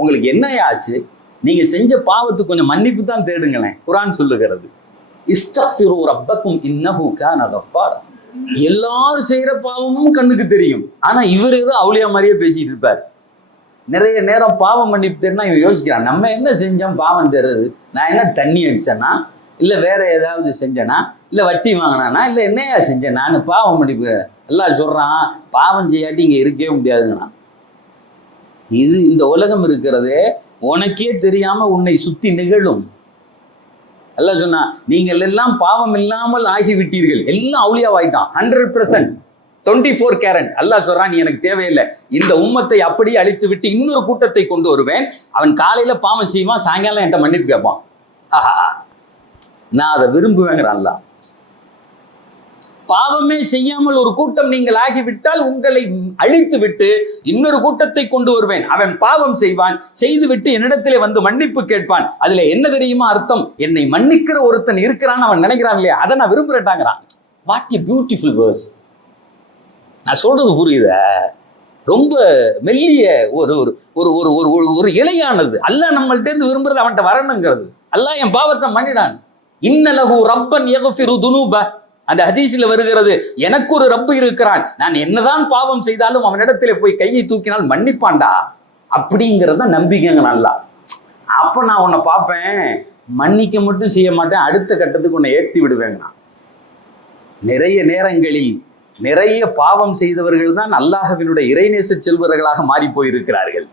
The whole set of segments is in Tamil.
உங்களுக்கு என்ன ஆச்சு? நீங்க செஞ்ச பாவத்துக்கு கொஞ்சம் மன்னிப்பு தான் தேடுங்களேன். குரான் சொல்லுகிறது. இஸ்தஃபிரு ரப்பக்கும் இன்னஹு கான கஃபாரா. எல்லாரும் செய்யற பாவமும் கண்ணுக்கு தெரியும். ஆனா இவர் ஏதோ அவுளியா மாதிரியே பேசிட்டு இருப்பார். நிறைய நேரம் பாவம் மன்னிப்பு தேடினா இவன் யோசிக்கிறான் நம்ம என்ன செஞ்சோம் பாவம் தெரியுது நான் என்ன தண்ணி அடிச்சேனா? இல்லை வேற ஏதாவது செஞ்சேனா? இல்லை வட்டி வாங்கினானா? இல்லை என்னையா செஞ்சேன்? நான் பாவம் மன்னிப்பு எல்லாம் சொல்றான் பாவம் செய்யாட்டி இங்கே இருக்கவே முடியாதுங்கண்ணா இது இந்த உலகம் இருக்கிறதே உனக்கே தெரியாம உன்னை சுத்தி நிகழும். அல்ல சொன்னா நீங்கள் எல்லாம் பாவம் இல்லாமல் ஆகிவிட்டீர்கள். எல்லாம் அவுளியாவாயிட்டான் hundred percent twenty four carat Allah சொல்றான் நீ எனக்கு தேவையில்லை. இந்த உம்மத்தை அப்படியே அழித்து விட்டு இன்னொரு கூட்டத்தை கொண்டு வருவேன். அவன் காலையில பாவம் செய்வான் சாயங்காலம் என்கிட்ட மன்னிப்பு கேட்பான். ஆஹா. நான் அதை விரும்புவேங்கிறான்லாம் பாவமே செய்யாமல் ஒரு கூட்டம் நீங்கள் ஆகிவிட்டால் உங்களை அழித்து விட்டு இன்னொரு கூட்டத்தை கொண்டு வருவேன். அவன் பாவம் செய்வான். செய்துவிட்டு என்னிடத்திலே வந்து மன்னிப்பு கேட்பான். அதுல என்ன தெரியுமா அர்த்தம்? என்னை மன்னிக்கிற ஒருத்தன் இருக்கிறான்னு அவன் நினைக்கிறான் இல்லையா? அதை நான் விரும்புறேட்டாங்கிறான் வாட் ஏ பியூட்டிஃபுல் வேர்ஸ் நான் சொல்றது புரியுத? ரொம்ப மெல்லிய ஒரு ஒரு ஒரு ஒரு ஒரு ஒரு ஒரு இலையானது. அல்ல நம்மள்ட்ட இருந்து விரும்புறது அவன்கிட்ட வரணுங்கிறது. அல்லாஹ் என் பாவத்தை மன்னிடான் இன்னலகு ரப்பன் யகுஃபிரு துனூப. அந்த ஹதீஸ்ல வருகிறது எனக்கு ஒரு ரப்பு இருக்கிறான். நான் என்னதான் பாவம் செய்தாலும் அவனிடத்துல போய் கையை தூக்கினால் மன்னிப்பான்டா. அப்படிங்கிறது தான் நம்பிக்கைங்க நல்லா. அப்போ நான் உன்னை பார்ப்பேன். மன்னிக்க மட்டும் செய்ய மாட்டேன். அடுத்த கட்டத்துக்கு உன்னை ஏற்றி விடுவேங்க நான். நிறைய நேரங்களில் நிறைய பாவம் செய்தவர்கள் தான் அல்லாஹவினுடைய இறைநேச செல்வர்களாக மாறி போயிருக்கிறார்கள்.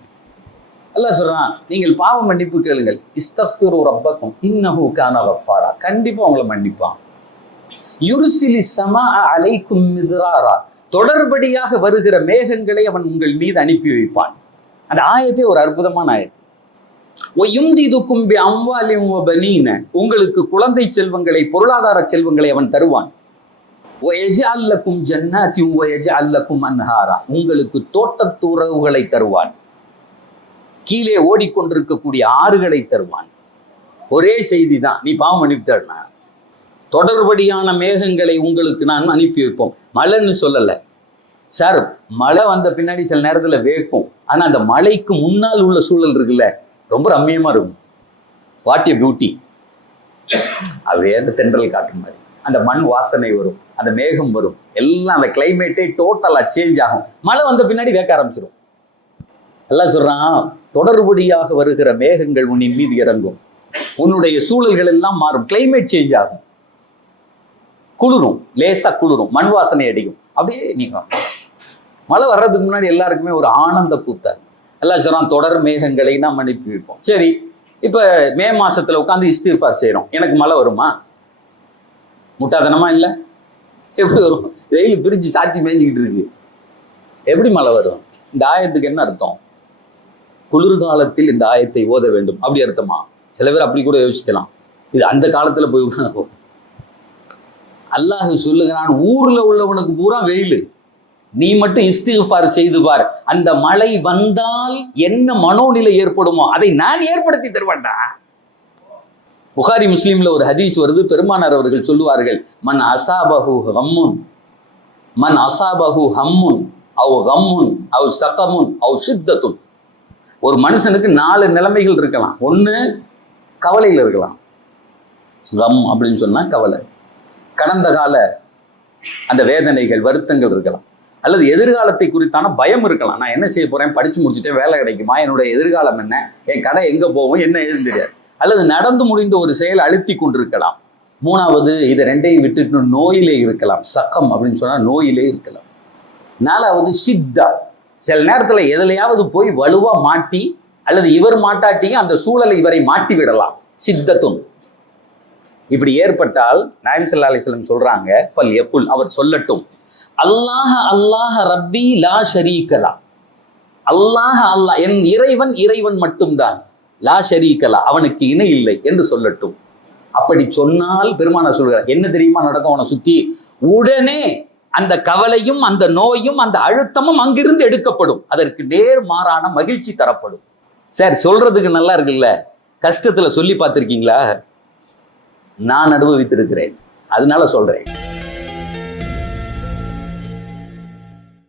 அல்லா சொல்றான் நீங்கள் பாவம் மன்னிப்பு கேளுங்கள். இஸ்தஃபிரு ரப்பக்கும் இன்னஹு கான வஃபாரா கண்டிப்பா உங்களை மன்னிப்பான். யுருசிலி சமா அலைக்கும் மிதுராரா. தொடர்படியாக வருகிற மேகங்களை அவன் உங்கள் மீது அனுப்பி வைப்பான். அந்த ஆயத்தே ஒரு அற்புதமான ஆயத்து. ஒயுந்திதுக்கும் பி அம்வாலிம் பனீன. உங்களுக்கு குழந்தை செல்வங்களை பொருளாதார செல்வங்களை அவன் தருவான். அல்லக்கும் ஜன்னாத்தி அல்லக்கும் அன்ஹாரா. உங்களுக்கு தோட்டத்துறவுகளை தருவான். கீழே ஓடிக்கொண்டிருக்கக்கூடிய ஆறுகளை தருவான். ஒரே செய்தி தான் நீ பாவம் அனுப்பித்தா தொடர்படியான மேகங்களை உங்களுக்கு நான் அனுப்பி வைப்போம். மழைன்னு சொல்லலை. சார் மழை வந்த பின்னாடி சில நேரத்தில் வேக்கும். ஆனால் அந்த மழைக்கு முன்னால் உள்ள சூழல் இருக்குல்ல ரொம்ப ரம்மியமாக இருக்கும். வாட் ஏ பியூட்டி அப்படியே அந்த தென்றல் காட்டு மாதிரி. அந்த மண் வாசனை வரும் அந்த மேகம் வரும். எல்லாம் அந்த கிளைமேட்டே டோட்டலாக சேஞ்ச் ஆகும். மழை வந்த பின்னாடி வேக்க ஆரம்பிச்சிடும் எல்லாம் சொல்கிறான் தொடர்படியாக வருகிற மேகங்கள் உன்னின் மீது இறங்கும். உன்னுடைய சூழல்கள் எல்லாம் மாறும். கிளைமேட் சேஞ்ச் ஆகும். குளிரும் லேசா குளிரும் மண் வாசனை அடிக்கும். அப்படியே நீங்க மழை வர்றதுக்கு முன்னாடி எல்லாருக்குமே ஒரு ஆனந்த கூத்தார் எல்லாம் சொல்றான் தொடர் மேகங்களை நாம் அனுப்பி வைப்போம். சரி இப்போ மே மாசத்துல உட்காந்து இஸ்திஃபார் செய்கிறோம் எனக்கு மழை வருமா? முட்டாதனமா இல்லை? எப்படி வரும்? வெயில் பிரித்து சாத்தி மேய்ஞ்சிக்கிட்டு இருக்கு. எப்படி மழை வரும்? இந்த ஆயத்துக்கு என்ன அர்த்தம்? குளிர்காலத்தில் இந்த ஆயத்தை ஓத வேண்டும். அப்படி அர்த்தமா? சில பேர் அப்படி கூட யோசிக்கலாம். இது அந்த காலத்துல போய் அல்லாஹ் சொல்லுகிறான் ஊர்ல உள்ளவனுக்கு பூரா வெயில். நீ மட்டும் இஸ்திஃபார் செய்து பார். அந்த மழை வந்தால் என்ன மனோநிலை ஏற்படுமோ அதை நான் ஏற்படுத்தி தருவேன்டா. புகாரி முஸ்லீம்ல ஒரு ஹதீஸ் வருது பெருமானார் அவர்கள் சொல்லுவார்கள் மன் அசாபஹு ஹம்முன் மன் அசாபஹு ஹம்முன் அவ் ஹம்முன் அவ் சகமுன் அவ் சித்தத்துன் ஒரு மனுஷனுக்கு நாலு நிலைமைகள் இருக்கலாம். ஒன்று கவலையில் இருக்கலாம். கம் அப்படின்னு சொன்னால் கவலை. கடந்த கால அந்த வேதனைகள் வருத்தங்கள் இருக்கலாம். அல்லது எதிர்காலத்தை குறித்தான பயம் இருக்கலாம். நான் என்ன செய்ய போறேன்? படிச்சு முடிச்சுட்டேன் வேலை கிடைக்குமா? என்னுடைய எதிர்காலம் என்ன? என் கடை எங்க போகும்? என்ன ஏதுன்னு தெரியாது. அல்லது நடந்து முடிந்த ஒரு செயல் அழுத்தி கொண்டிருக்கலாம். மூணாவது இதை ரெண்டையும் விட்டுட்டு நோயிலே இருக்கலாம். சக்கம் அப்படின்னு சொன்னா நோயிலே இருக்கலாம். நாலாவது சித்தா. சில நேரத்துல எதுலையாவது போய் வலுவா மாட்டி அல்லது இவர் மாட்டாட்டியும் அந்த சூழலை இவரை மாட்டி விடலாம் சித்தத்தும் இப்படி ஏற்பட்டால் நாயம் சல்லா அலிஸ்லம் சொல்றாங்க ஃபல் எப்புல் அவர் சொல்லட்டும். அல்லாஹ அல்லாஹ ரப்பி லா ஷரீகலா அல்லாஹ அல்லாஹ் என் இறைவன் இறைவன் மட்டும்தான். லா ஷரீகலா அவனுக்கு இணை இல்லை என்று சொல்லட்டும். அப்படி சொன்னால் பெருமானா சொல்கிறார் என்ன தெரியுமா நடக்கும்? அவனை சுத்தி உடனே அந்த கவலையும் அந்த நோயும் அந்த அழுத்தமும் அங்கிருந்து எடுக்கப்படும். அதற்கு நேர் மாறான மகிழ்ச்சி தரப்படும். சார் சொல்றதுக்கு நல்லா இருக்குல்ல? கஷ்டத்துல சொல்லி பார்த்துருக்கீங்களா? நான் அனுபவித்திருக்கிறேன். அதனால சொல்றேன்.